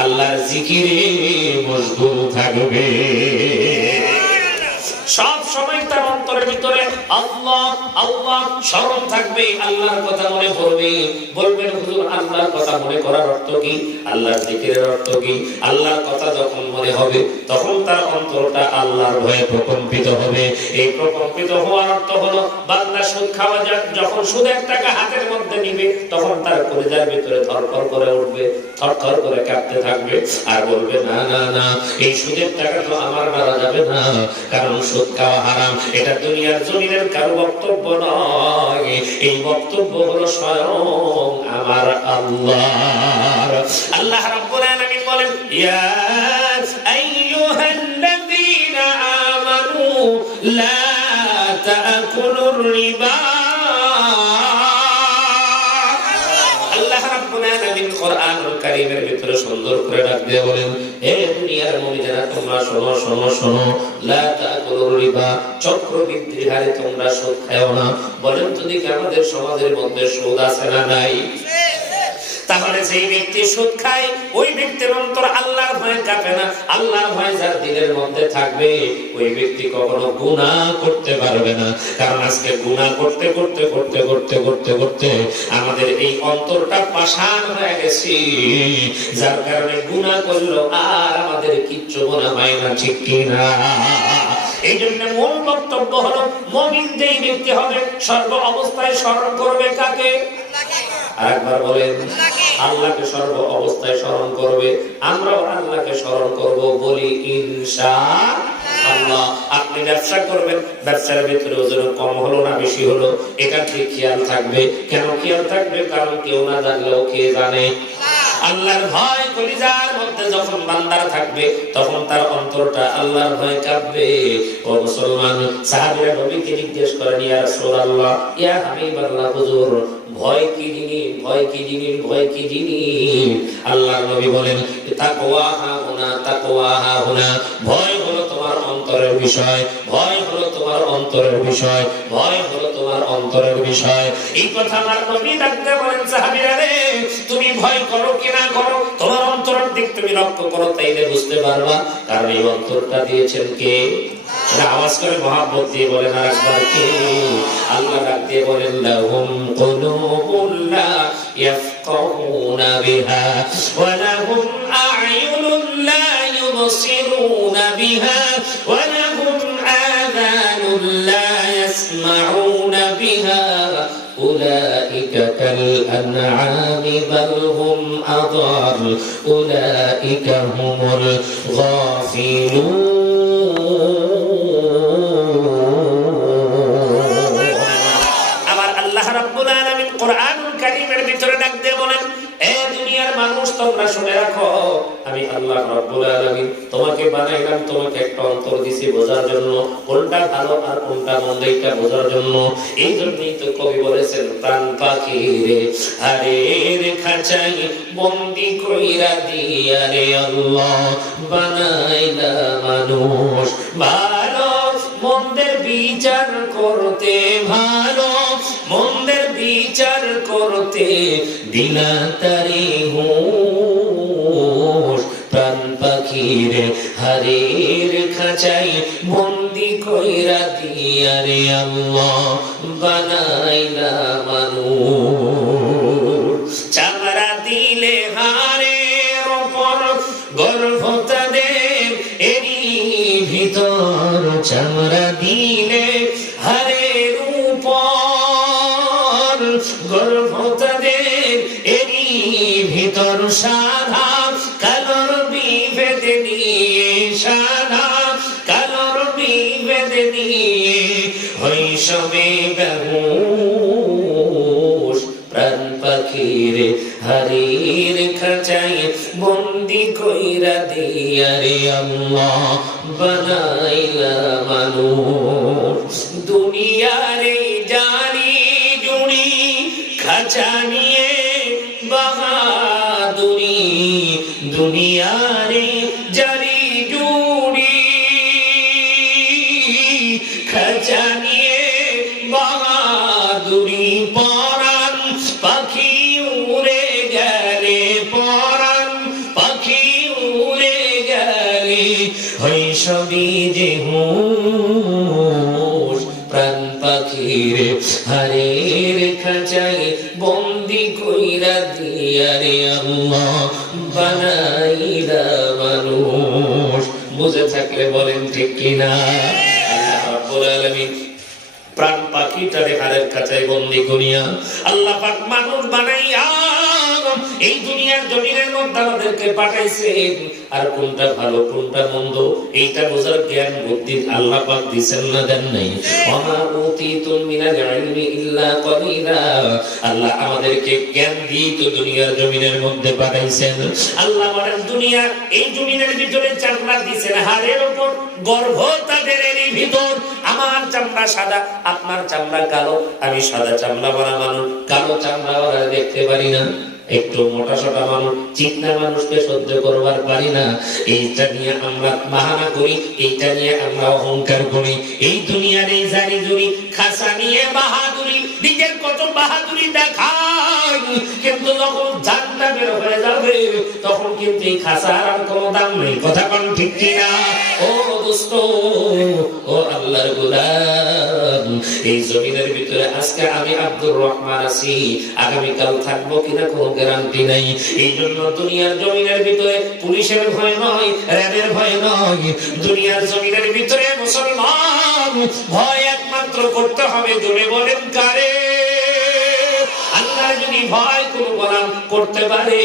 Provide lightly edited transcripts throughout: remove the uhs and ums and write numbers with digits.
আল্লাহর জিকিরে মশগুল থাকবে। সব সময় তার অন্তরের ভিতরে আল্লাহ আল্লাহ স্মরণ থাকবে, আল্লাহর কথা মনে পড়বে। বলবেন হুজুর আল্লাহর কথা মনে করার অর্থ কি, আল্লাহর জিকিরের অর্থ কি? আল্লাহর কথা যখন মনে হবে তখন তার অন্তরটা আল্লাহর ভয়ে প্রকম্পিত হবে। এই প্রকম্পিত হওয়ার অর্থ হলো বান্দা সুদ খাওয়া যখন সুদের টাকা হাতের মধ্যে নিবে তখন তার কলিজার ভিতরে থরথর করে উঠবে, থরথর করে কাঁপতে থাকবে আর বলবে না না না, এই সুদের টাকা তো আমার মারা যাবে না, কারণ সুদ খাওয়া হারাম। এটা দুনিয়ার জমিনের কারো বক্তব্য নয়, এই বক্তব্য হলো স্বয়ং আমার আল্লাহর। আল্লাহ রাব্বুল আলামিন বলেন ইয়া আইয়ুহাল্লাযীনা আমানু লা তা'কুলুর রিবা। আল্লাহ রাব্বুল আলামিন কোরআনুল কারীমের ভিতরে সুন্দর করে ডাক দিয়ে বলেন হে দুনিয়ার মুমিনেরা তোমরা শোনো শোনো শোনো, লা তা'কুলুর রিবা, চক্রবৃদ্ধির হারে তোমরা সুদ খাও না। বলেন তো দেখি আমাদের সমাজের মধ্যে সুদ আছে না নাই? তাহলে যেই ব্যক্তি সুদ খায় ওই ব্যক্তির অন্তর আল্লাহর ভয়ে কাঁপে না। আল্লাহর ভয় যার দিলের মধ্যে থাকবে ওই ব্যক্তি কখনো গুনাহ করতে পারবে না। কারণ আজকে গুনাহ করতে করতে করতে করতে করতে করতে আমাদের এই অন্তরটা পাষাণ হয়ে গেছে, যার কারণে গুনাহ করলো আর আমাদের কিচ্ছু মনে হয় না, ঠিক কিনা? এই জন্য মূল বক্তব্য হলো মুমিন যেই ব্যক্তি হবে সর্ব অবস্থায় স্মরণ করবে কাকে? আরেকবার বলেন, আল্লাহকে সর্ব অবস্থায় স্মরণ করবে। আমরাও আল্লাহকে স্মরণ করব, বলি ইনশাআল্লাহ। আপনি ব্যবসা করবেন, ব্যবসার ভিতরে ওজন কম হলো না বেশি হলো এটা ঠিক খেয়াল থাকবে। কেন খেয়াল থাকবে? কারণ কেউ না জানলেও কে জানে? আল্লাহর ভয় কলিজার মধ্যে যখন বান্দার থাকবে তখন তার অন্তরটা আল্লাহর ভয়ে কাঁপবে। ও মুসলমান, সাহাবীরা নবীকে জিজ্ঞেস করেন ইয়া রাসূলুল্লাহ, ইয়া হাবিবাল্লাহ, হুজুর ভয় কি জিনিস, ভয় কি জিনিস, ভয় কি জিনিস? আল্লাহর নবী বলেন তাকওয়া হাউনা, তাকওয়া হাউনা। ভয় হলো তোমার অন্তরের বিষয়, ভয় হলো তোমার অন্তরের বিষয়, ভয় হলো তোমার অন্তরের বিষয়। এই কথা আমার নবী ডাকতে বলেন সাহাবীরা রে, তুমি ভয় করো কি না করো তোমার অন্তরের দিক তুমি লক্ষ্য করো, তাইলে বুঝতে পারবা। কারণ এই অন্তরটা দিয়েছেন কে? আওয়াজ করে মহব্বত দিয়ে বলেন আর একবার কে? আল্লাহ ডাক দিয়ে বলেন লাহুম কুলুবুন লা ইয়াফকাহুনা বিহা ওয়া লাহুম আ'য়ুনুন লা ইউবসিরুনা বিহা ওয়া লাহুম আযানুন লা ইয়াসমাউনা বিহা উলাইকা কাল আনআমি বাল হুম আদাল উলাইকা হুমুল গাফিলুন। কোরআনুল কারীমের ভিতরে ডাক দিয়ে বলেন এ দুনিয়ার মানুষ তোমরা শুনে রাখো, আমি আল্লাহ রাব্বুল আলামিন তোমাকে বানাইলাম, তোমাকে একটা অন্তর দিয়েছি বোঝার জন্য, কোনটা ভালো আর কোনটা মন্দ এটা বোঝার জন্য। এই জন্যই তো কবি বলেছেন প্রাণ পাখি রে হারের খাঁচাই বন্দি কইরা দিয়া রে আল্লাহ বানাইলা মানুষ ভালো মন্দের বিচার করতে, ভালো মন্দের বিচার করতে দিলা তারে হুঁশ। প্রাণ পাখির হারের খাঁচাই বন্দি কইরা দিয়া রে আল্লাহ বানাইলা মানুষ। চামড়া দিলে হারের ওপর গর্ভ তাদের এরই ভিতর, চামড়া দিলে হারের উপর গর্ভ তাদের এরই ভিতর, সাধা কালোর বিভেদ নিয়ে, সাধা কালোর বিভেদ নিয়ে হৈসবে বেহুশ। প্রাণ পাখির হারির খাঁচাই বন্দি কইরা দিয়া রে আল্লাহ বানাইলা মানুষ। দুনিয়ারে জানি জুড়ি খাঁচা নিয়ে বাহাদুরি, দুনিয়ারে জানি জুড়ি খাঁচা নিয়ে বাহাদুরি। পরাণ পাখি উড়ে গেলে, পরাণ শৈশবী যে হুঁশ প্রাণ পাখির হারের খাঁচাই বন্দি কইরা দিয়া রে আল্লাহ বানাইলা মানুষ। বুঝে থাকলে বলেন ঠিক কিনা? আল্লাহ রাব্বুল আলামিন প্রাণ পাখিটারে হারের কাছায় বন্দি করিয়া আল্লাহ পাক মানুষ বানাইয়া এই দুনিয়ার জমিনের মধ্যে আমাদেরকে পাঠাইছেন। আর কোনটা ভালো কোনটা মন্দ এইটা বোঝার জ্ঞান বুদ্ধি আল্লাহ পাক দিবেন না দেন নাই? ওমা উতিতুম মিনাল ইলমি ইল্লা কলিলা। আল্লাহ আমাদেরকে জ্ঞান দিয়ে তো দুনিয়ার জমিনের মধ্যে পাঠাইছেন। আল্লাহ বলেন দুনিয়া এই জমিনের ভিতরে চামড়া দিবেন হাড়ের উপর, গর্ভ তাদের ভিতর। আমার চামড়া সাদা, আপনার চামড়া কালো, আমি সাদা চামড়া বড়া মানুষ, কালো চামড়া বড়া দেখতে পারি না। একটু মোটা সোটা মানুষ, চিকনা মানুষকে সহ্য করবার পারি না। এইটা নিয়ে আমরা বাহানা করি, এইটা নিয়ে আমরা অহংকার করি। এই দুনিয়ার এই জারি জুরি খাসা নিয়ে বাহাদুরি, নিজের কত বাহাদুরি দেখাই, কিন্তু যখন জানটা বের হয়ে যাবে তখন কিন্তু এই খাসার আর কোনো দাম নেই। কথা কোন ঠিক কিনা? ও দোস্ত, ও আল্লাহর গোলাম, এই জমিনের ভিতরে আজকে আমি আব্দুর রহমান আছি, আগামীকাল থাকবো কিনা কোনো গ্যারান্টি নাই। এই জন্য দুনিয়ার জমিনের ভিতরে পুলিশের ভয় নয়, র্যাবের ভয় নয়। দুনিয়ার জমিনের ভিতরে মুসলমান ভয় একমাত্র করতে হবে, জোরে বলেন কারে? আল্লাহ যদি ভয় কোন গোলাম করতে পারে,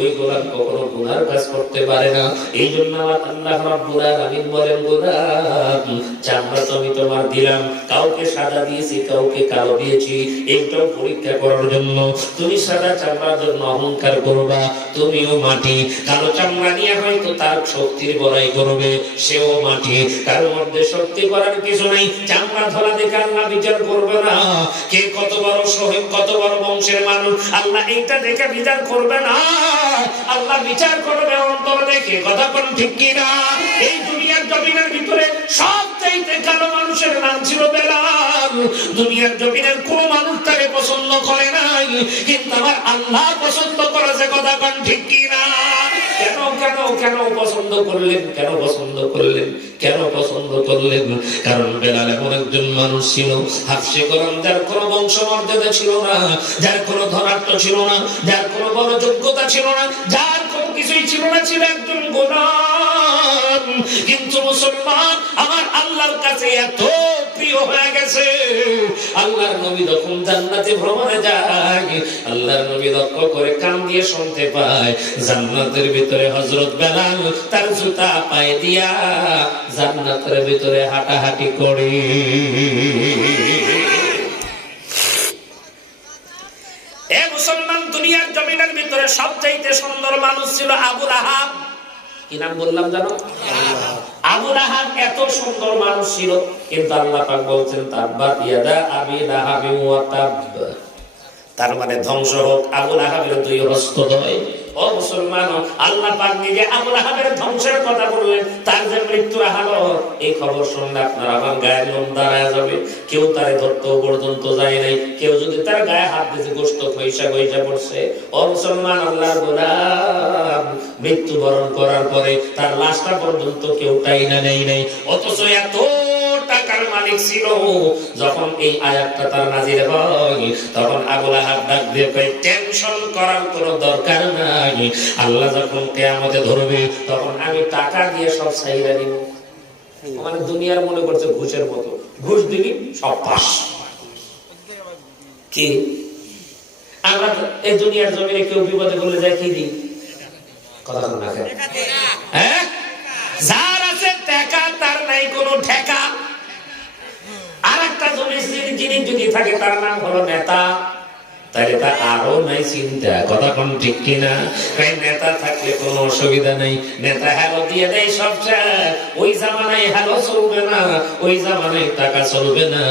ওই গোলাম কখনো গুনার কাজ করতে পারে না। এই জন্য আল্লাহ রাব্বুল আলামিন বলেন, গোলাম চামড়া তো আমি তোমার দিলাম, কাউকে সাদা দিয়েছি কাউকে কালো দিয়েছি, এইটাও পরীক্ষা করার জন্য। তুমি সাদা চামড়ার জন্য অহংকার করবা, তুমিও মাটি। কালো চামড়া নিয়ে হয়তো তার শক্তির বড়াই করবে, সেও মাটি। কার মধ্যে শক্তি করার কিছু নাই। চামড়া ধরা দেখে আল্লাহ বিচার করবে না কে কত বড় শহীদ, কত বড় বংশের মানুষ, আল্লাহ এইটা দেখে বিচার করবে না। আল্লাহ বিচার করবে অন্তর দেখে। কথা কোন ঠিক কিনা? এই দুনিয়ার জমিনের ভিতরে সবচাইতে কালো মানুষের নাম ছিল বেলাল। দুনিয়ার জমিনের কোন মানুষ তাকে পছন্দ করে নাই, কিন্তু আমার আল্লাহ পছন্দ করেছে। কথা কোন ঠিক কিনা? কেন কেন কেন পছন্দ করলেন? কেন পছন্দ করলেন? কেন পছন্দ করলেন? কারণ বেলাল এমন একজন মানুষ ছিল, হাফসে গোলাম, যার কোনো বংশ মর্যাদা ছিল না, যার কোনো ধনাত্ম ছিল না, যার কোনো বড় যোগ্যতা ছিল না, যার কোনো কিছুই ছিল না, ছিল একজন গোলাম। কিন্তু মুসলমান আমার আল্লাহর কাছে এত প্রিয় হয়ে গেছে। আল্লাহর নবী যখন জান্নাতে ভ্রমণে যায়, আল্লাহর নবী লক্ষ্য করে কান দিয়ে শুনতে পায় জান্নাতের ভিতরে হযরত বেলাল তার জুতা পায়ে দিয়া জান্নাতের ভিতরে হাঁটাহাঁটি করে। এ মুসলমান, দুনিয়ার জমিনের ভিতরে সবচাইতে সুন্দর মানুষ ছিল আবু লাহাব। কি নাম বললাম জানো? আবু লাহাব এত সুন্দর মানুষ ছিল, কিন্তু আল্লাহ পাক বলছেন তাব্বাত ইয়াদা আবি লাহাবি ওয়া তাব, তার মানে ধ্বংস হোক আবু লাহাবের দুই হস্তদ্বয়। ও মুসলমান, আল্লাহ পাক নিজে আবু লাহাবের ধ্বংসের কথা বললেন, তার যে মৃত্যুর হালত, এই খবর শুনলে আপনার আমার গায়ের লোম দাঁড়ায় যাবে। কেউ তারে ধরতেও পর্যন্ত যায় নাই, কেউ যদি তার গায়ে হাত দিতে গোশত খইসা পড়ছে। ও মুসলমান, আল্লাহর গোলাম মৃত্যুবরণ করার পরে তার লাশটা পর্যন্ত কেউ টাইনা নেই নাই। অথচ এত টাকার মালিক ছিল। যখন এই আয়াতটা তার নাজিল হয়, তখন আবু লাহাব ডাক দিয়ে কয়, টেনশন করার কোনো দরকার নাই। আল্লাহ যখন কিয়ামতে ধরবে, তখন আমি টাকা দিয়ে সব ছাইরা নিব। মানে দুনিয়ার মনে করছে ঘুষের মতো, ঘুষ দিবি সব পাস। কি আমরা এই দুনিয়ার জমিনে কেউ বিপদে বলে যায় কি দিই? কথা না, হ্যাঁ, যার আছে টাকা তার নাই কোনো ঠেকা। আর একটা জিনিস যদি থাকে তার নাম হলো নেতা, তাহলে তা আরো নাই চিন্তা। কথা কোন ঠিক কিনা? নেতা থাকলে কোনো অসুবিধা নেই, নেতা হ্যালো দিয়ে দেয় সব। ওই জামানায় হ্যালো চলবে না, ওই জামানায় টাকা চলবে না।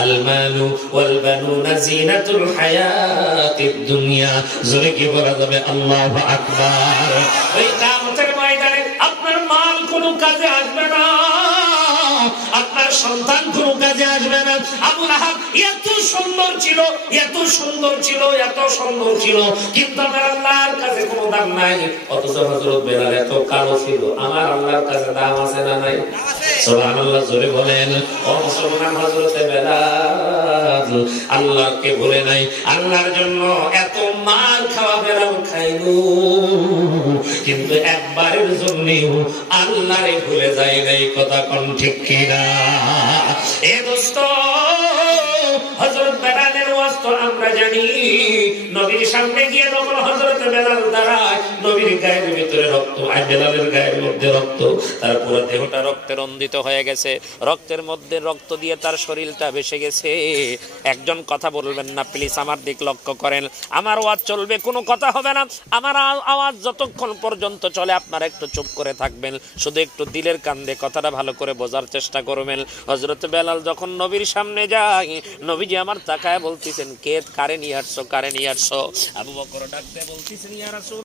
আল মালু ওয়াল বানুনা জিনাতুল হায়াতিদ দুনিয়া। জোরে কি বলা যাবে? আল্লাহু আকবার। ওই কিয়ামতের ময়দানে আপনার মাল কোনো কাজে আসবে না, আপনার সন্তান কোনো কাজে আসবে না। আবু লাহাব এত সুন্দর ছিল, এত সুন্দর ছিল, এত সুন্দর ছিল, কিন্তু আমার আল্লাহর কাছে কোনো দাম নাই। অথচ হযরত বেলাল এত কালো ছিল, আমার আল্লাহর কাছে দাম আছে না নাই? সুবহানাল্লাহ, জোরে বলেন। ও মুসলমান, হযরত বেলাল আল্লাহকে ভুলে নাই। আল্লাহর জন্য এত মার খাওয়া বেলাল খাইলো, কিন্তু একবারের জন্যও আল্লাহরে ভুলে যায় নাই। কথা কোন ঠিক কিনা? এ দোস্ত, হযরত বেলালের ওয়াজ তো আমরা জানি। নবীর সামনে গিয়ে যখন হযরত বেলাল দাঁড়ায়, নবীর গায়ের ভিতরে রক্ত, আর বেলালের গায়ের মধ্যে রক্ত, তার পুরো দেহটা রক্তে রঞ্জিত হয়ে গেছে, রক্তের মধ্যে রক্ত দিয়ে তার শরীরটা ভেসে গেছে। একজন কথা বলবেন না প্লিজ, আমার দিক লক্ষ্য করেন। আমার ওয়াজ চলবে, কোনো কথা হবে না। আমার আওয়াজ যতক্ষণ পর্যন্ত চলে আপনারা একটু চুপ করে থাকবেন, শুধু একটু দিলের কান দিয়ে কথাটা ভালো করে বোঝার চেষ্টা করবেন। হযরত বেলাল যখন নবীর সামনে যায়, নবীজি আমার তাকায় বলতেছেন, কে কারে নিয়ে আসছো, কারে নিয়ে আসছো? আবু বকর ডাকতে বলতেছেন, ইয়া রাসূল